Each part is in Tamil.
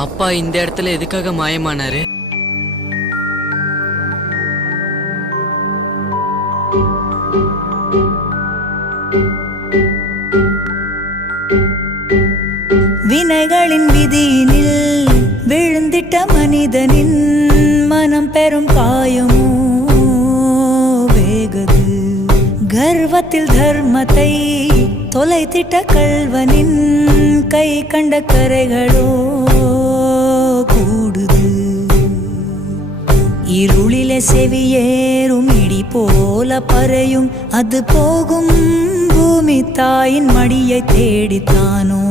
அப்பா இந்த இடத்துல எதுக்காக மாயமானாரு? வினைகளின் விதியினில் விழுந்திட்ட மனிதனின் மனம் பெறும் காயமோ வேகது. கர்வத்தில் தர்மத்தை தொலைத்திட்ட கள்வனின் கை கண்ட கரைகளோ கூடுது. இருளிலே செவியேறும் இடி போல பறையும் அது போகும் பூமி தாயின் மடியை தேடித்தானோ.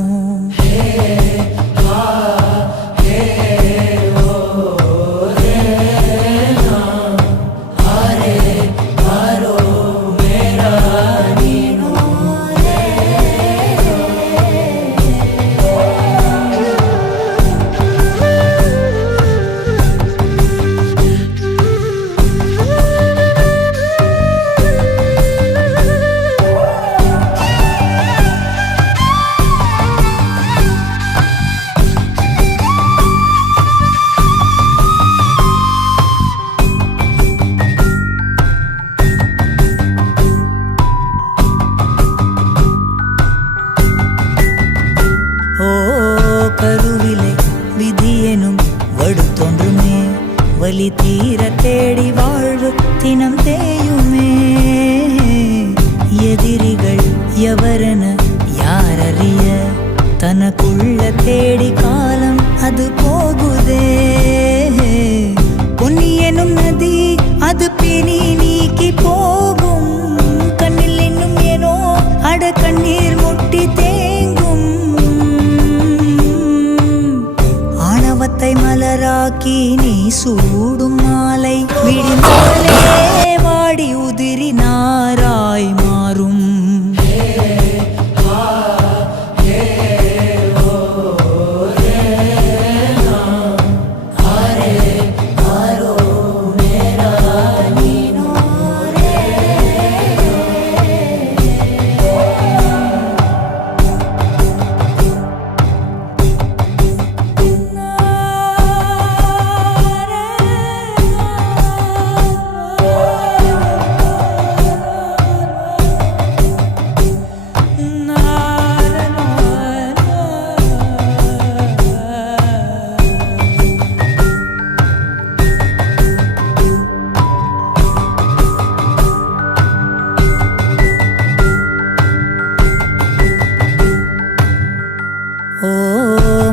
கருவிலே விதியெனும் வடுத்தொன்றுமே வலி தீர தேடி வாழ்வு தினம் தேயுமே. எதிரிகள் எவரென யாரறிய தனக்குள்ள தேடி காலம் அது போகுதே. பொன்னி எனும் நதி அது பிணி நீக்கி போகும். கண்ணில் இன்னும் ஏனோ அட கண்ணீர் முட்டி தேங்கும். மலராக்கி நீ சூடும் மாலை விடிந்தாலே வாடி உதிரி நாராய் மாறும்.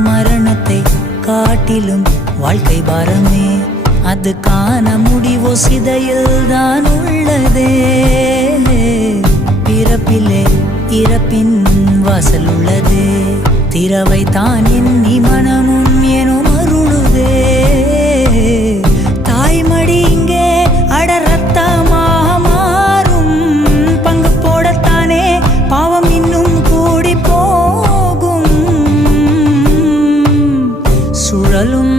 மரணத்தை காட்டிலும் வாழ்க்கை பாரமே அது காண முடிவோ சிதையில் தான் உள்ளதே. பிறப்பிலே இறப்பின் வாசல் உள்ளதே. திறவை தான் எண்ணி மனமும் ஏனோ மருளுதே. தாய்மடி இங்கே அட ரத்தமாக மாறும். பங்கு போடத்தானே பாவம் இன்னும் கூடி போகும். சுழலும்